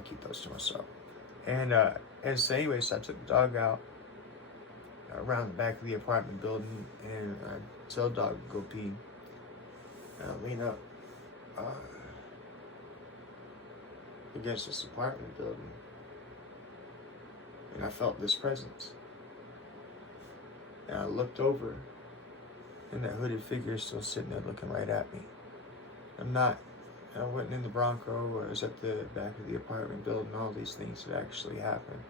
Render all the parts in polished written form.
I keep those to myself. And so anyways, I took the dog out around the back of the apartment building, and I tell the dog to go pee. And I lean up against this apartment building, and I felt this presence. And I looked over, and that hooded figure is still sitting there looking right at me. I wasn't in the Bronco. I was at the back of the apartment building. All these things had actually happened.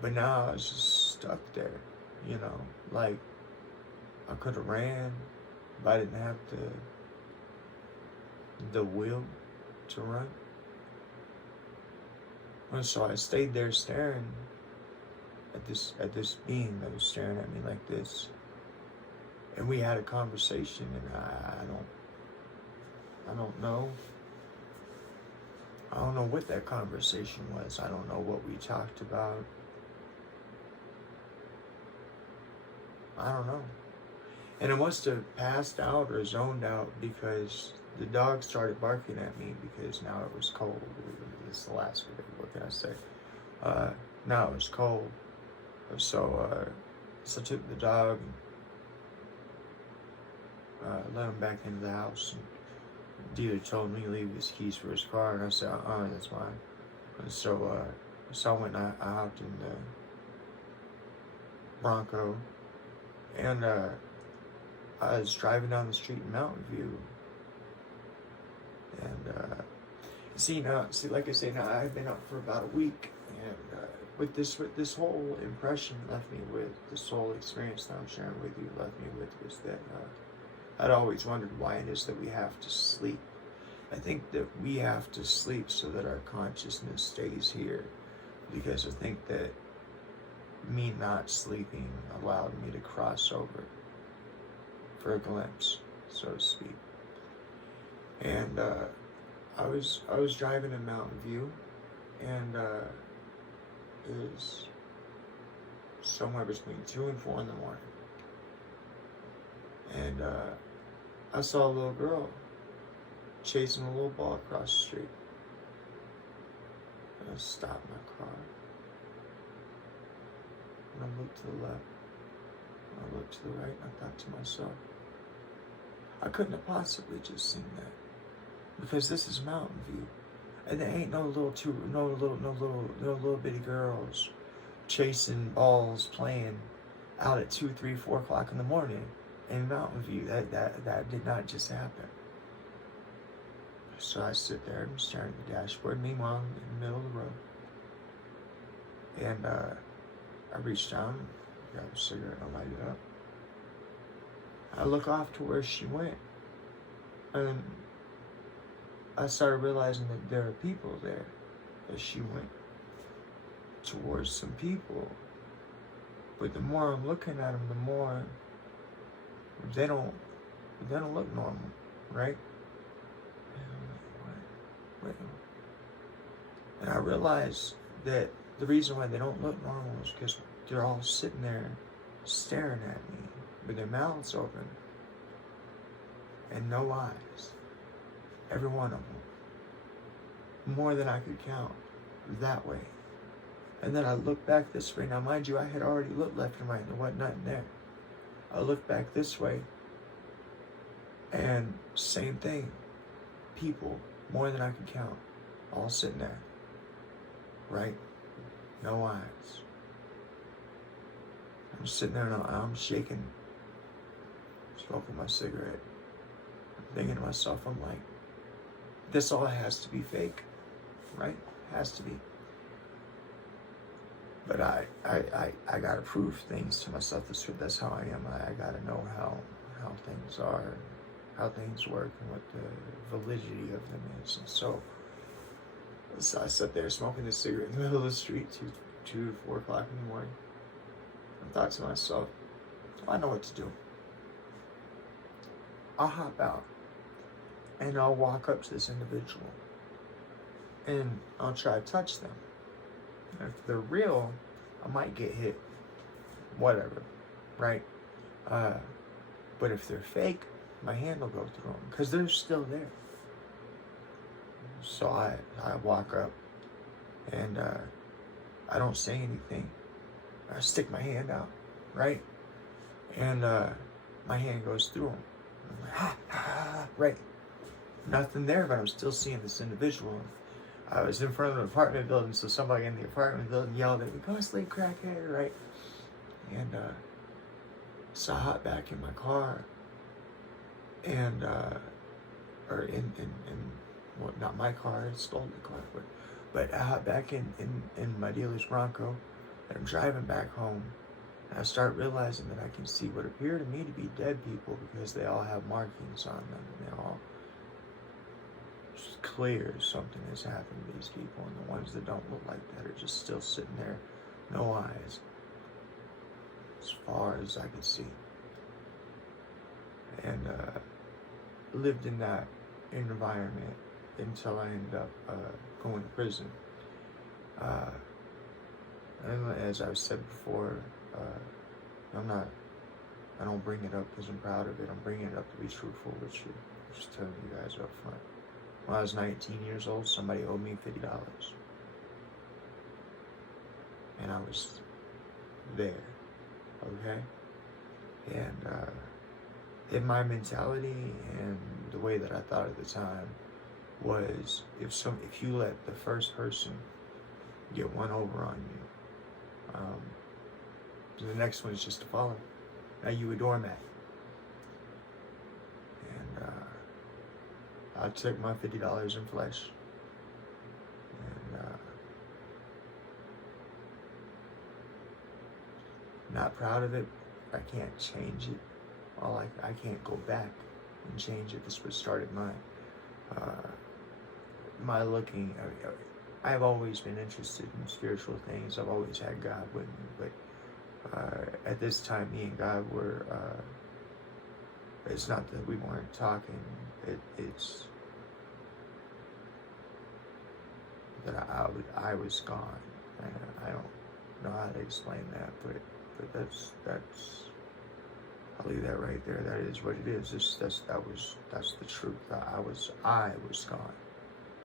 But now I was just stuck there, you know, like I could have ran, but I didn't have the will to run. And so I stayed there staring at this being that was staring at me like this. And we had a conversation, and I don't know. I don't know what that conversation was. I don't know what we talked about. I don't know. And I must have passed out or zoned out because the dog started barking at me because now it was cold. This is Alaska, what can I say? Now it was cold. So I took the dog and let him back into the house. And dealer told me to leave his keys for his car, and I said, that's fine. And so I went and I hopped in the Bronco, and I was driving down the street in Mountain View. And see, like I say, now I've been up for about a week, and with this whole impression left me with, this whole experience that I'm sharing with you left me with, was that I'd always wondered why it is that we have to sleep. I think that we have to sleep so that our consciousness stays here, because I think that me not sleeping allowed me to cross over for a glimpse, so to speak. And I was driving in Mountain View, and it was somewhere between 2 and 4 in the morning. And I saw a little girl chasing a little ball across the street. And I stopped my car. And I looked to the left. And I looked to the right, and I thought to myself, I couldn't have possibly just seen that, because this is Mountain View, and there ain't no little bitty girls chasing balls, playing out at 2, 3, 4 o'clock in the morning in Mountain View. That did not just happen. So I sit there and staring at the dashboard. Meanwhile, I'm in the middle of the road, and I reached down, grabbed a cigarette, and I light it up. I look off to where she went, and I started realizing that there are people there, as she went towards some people. But the more I'm looking at them, the more they don't look normal, right? And I'm like, wait. And I realized that the reason why they don't look normal is because they're all sitting there staring at me with their mouths open and no eyes. Every one of them. More than I could count that way. And then I looked back this way. Now, mind you, I had already looked left and right, and there wasn't nothing there. I looked back this way, and same thing. People, more than I could count, all sitting there. Right? No eyes. I'm sitting there and I'm shaking, smoking my cigarette. I'm thinking to myself, I'm like, this all has to be fake, right? Has to be. But I gotta prove things to myself. That's how I am. I gotta know how things are, how things work, and what the validity of them is. And so I sat there smoking this cigarette in the middle of the street, 2 to 4 o'clock in the morning. I thought to myself, I know what to do. I'll hop out and I'll walk up to this individual and I'll try to touch them. And if they're real, I might get hit. Whatever, right? But if they're fake, my hand will go through them because they're still there. So I walk up and I don't say anything. I stick my hand out, right? And my hand goes through them. I'm like, ha, ha, right. Nothing there, but I'm still seeing this individual. I was in front of an apartment building, so somebody in the apartment building yelled at me, "Go to sleep, crackhead," right? And so I hopped back in my car, and or in well, not my car, I stole the car, but I hopped back in my dealer's Bronco, and I'm driving back home, and I start realizing that I can see what appear to me to be dead people because they all have markings on them, and they're all just clear something has happened to these people, and the ones that don't look like that are just still sitting there, no eyes, as far as I can see. And lived in that environment until I ended up going to prison. And as I've said before, I don't bring it up because I'm proud of it. I'm bringing it up to be truthful with you. Just telling you guys up front. When I was 19 years old, somebody owed me $50. And I was there, okay? And in my mentality and the way that I thought at the time was if you let the first person get one over on you, the next one is just to follow. Now you a doormat. And I took my $50 in flesh. And not proud of it. I can't change it. I can't go back and change it. This was started my looking. I've always been interested in spiritual things. I've always had God with me, but at this time, me and God were. It's not that we weren't talking. It's that I was gone. I don't know how to explain that, but that's. I'll leave that right there. That is what it is. That's the truth. I was gone.